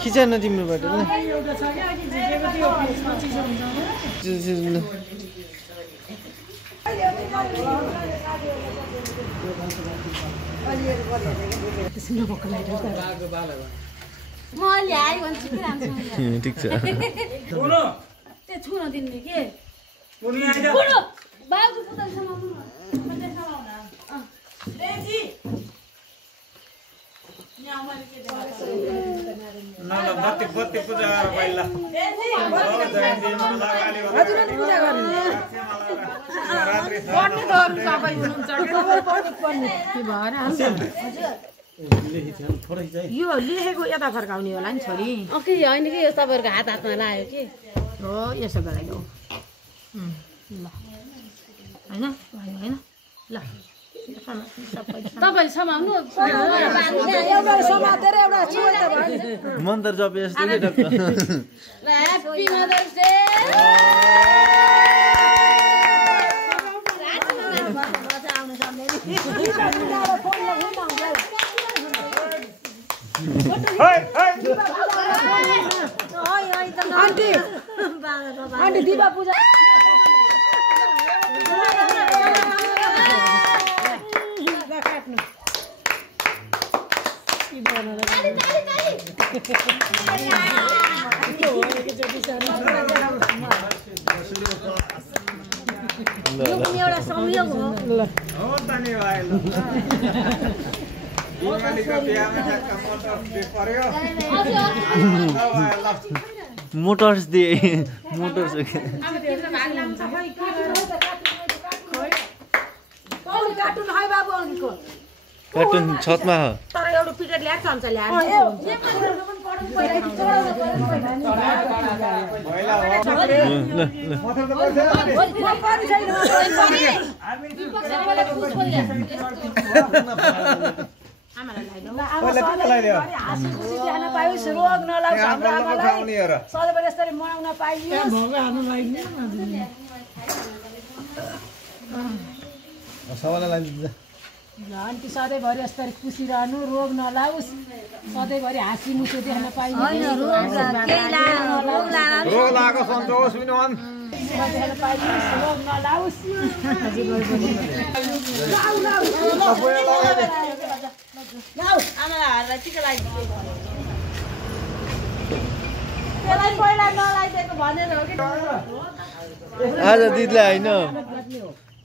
खिचा न तिम्रोबाट ल ठिक छ यो लेखेको यता फर्काउने होला नि छोरी ओके हैन कि यो तपाईहरुको हातमा लाग्यो कि हो यसो गराइदेऊ ल हैन हैन ल तपाईले समाउनु एउटा समातेर एउटा चोइदा भयो मन्त्र जपे जस्तो के टक्क ल happy mother's day aunty aunty दिवा पूजा यो पनि एउटा संयोग हो ल हो त नि भाइ ल दिवालीको बिहामा ठ्याक्क मोटर्स डे पर्यो मोटर्स दे मोटर्स कार्टुन है बाबु अघिको कार्टुन छतमा हो तर एउटा पिरियड ल्याएको छ हुन्छ ल्याएर रोग नलाग्छ हाम्रो आमालाई सधैँ यसरी मनाउन पाइयोस् आन्टी सधैँभरि यसरी खुसी रहनु रोग नलाओस् सधैँभरि हाँसी मुसो देख्न पाइनु रोग लागेको सन्तोष विनोद देख्न पाइयोस् रोग नलाओस् आमालाई टिका लगाइदिनु त्यसलाई पहिला नलाइदिएको भनेर हो कि आज दिदीलाई होइन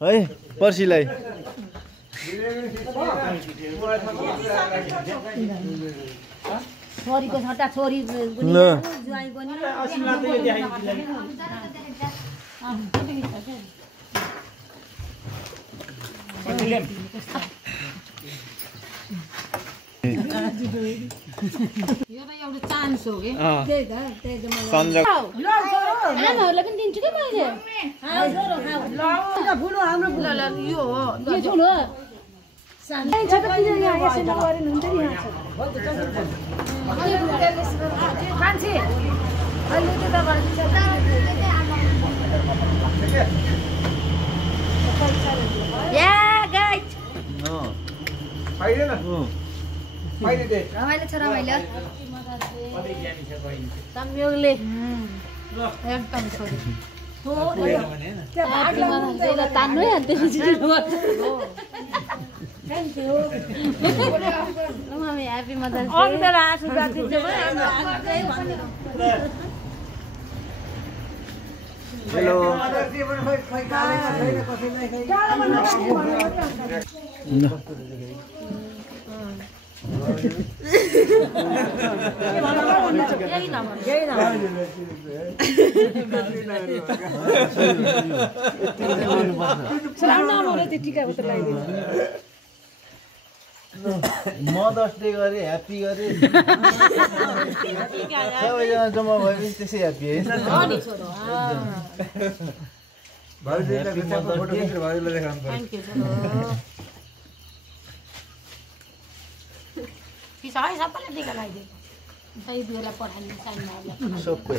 है पर्सिलाई छोरीको छट्टा छोरी पनि ज्वाइँ पनि यो त एउटा चान्स हो कि त्यही त मलाई आमाहरूलाई पनि दिन्छु कि मैले फुलो हाम्रो ल यो हो यो ठुलो मान्छे रमाइलो छ रमाइलो संयोगले एकदम छोरी तान्नु happy mother's hello mother's day गरे ह्याप्पी गरे सबैजना जम्मा भयो त्यसै ह्याप्पी है छ है सबैले टिका लगाइदिए त्यही दुईलाई पठाइदिनु साइनमा सबै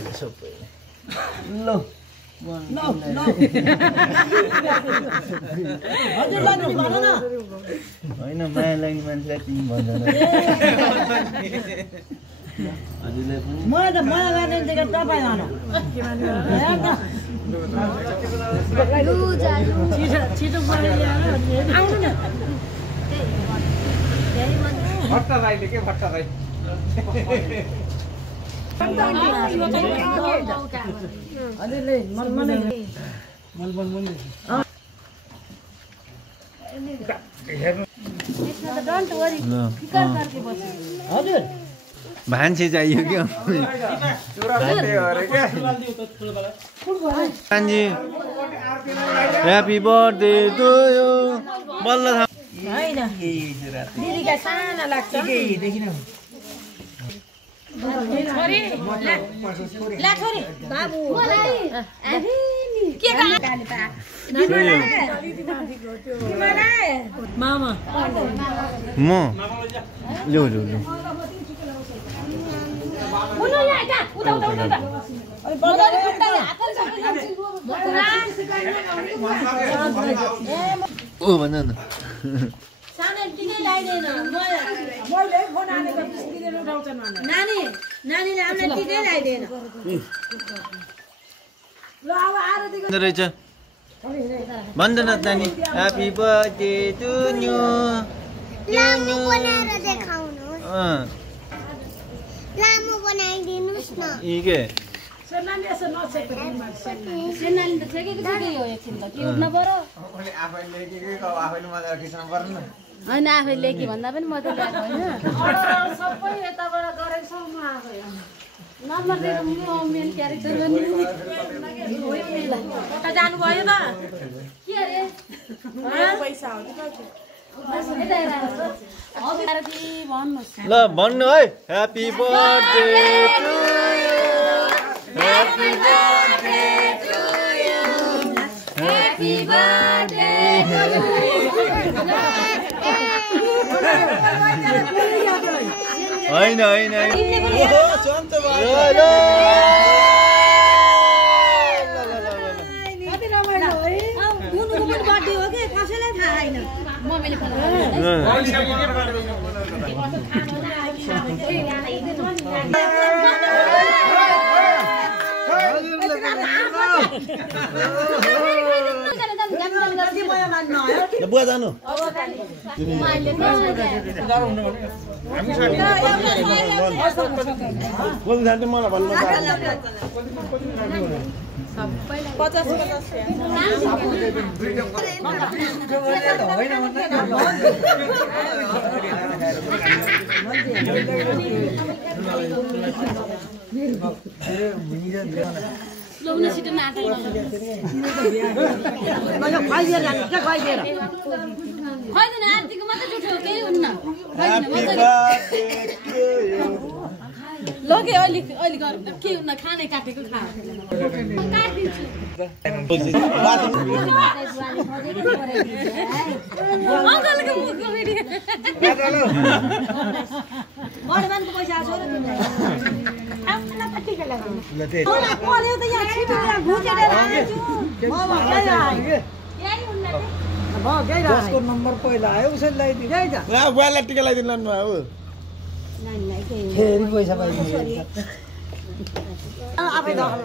ल होइन माया लाग्ने मान्छेलाई तिमी भन्दैन हजुरले पनि मलाई त माया गर्ने देखेर तपाईँ जानु छिटो आउनु न भट्ट राईले के भट्ट राई हजुरले मनमनै हजुर भान्से चाहियो क्या कान्छी ह्याप्पी बर्थडे टु यु बल्ल होइन दिदीका साना लाग्छ बाबु मामा म लु ओ भन न नानीले हामीलाई टिकै लगाइदिएन रहेछ भन्छ न नानी ह्याप्पी बर्थडे टु यु लामो बनाएर देखाउनुहोस् लामो बनाइदिनुहोस् न के सेनाले यसो नछेको सेनाले त छेकेको छेकै हो एकछिन त के उठ्न पर्यो आफैले लेखेको आफैले मजा खिच्न पर्छ न होइन आफै लेखी भन्दा पनि म त ल्याएको होइन सबै यताबाट गरेको छ म आफै नम्बर दिएको म मेन क्यारेक्टर कता जानुभयो त के अरे पैसा हो भन्नुहोस् ल भन्नु है happy birthday to you happy birthday to you happy birthday होइन मम्मीले बुवा जानु मलाई भन्नु खैदिन आरतीको मात्रै जुठो केही हुन्न लगे अलि गरौँ न के हुन्न खानै काटेको खा काटिदिन्छु अङ्कलको मुखको भिडियो बडमानको पैसा आछ र तिमीलाई आफूलाई त टिका लगाउनु मलाई पर्यो त यहाँ छिटो घुचेर आएछु म भकै आए यही हुन्न जसको नम्बर पहिला आयो उसैले लगाइदिनु है त बुवालाई टिका लगाइदिनु हो नानीलाई फेरि पैसा पाइदिनु आफै दखल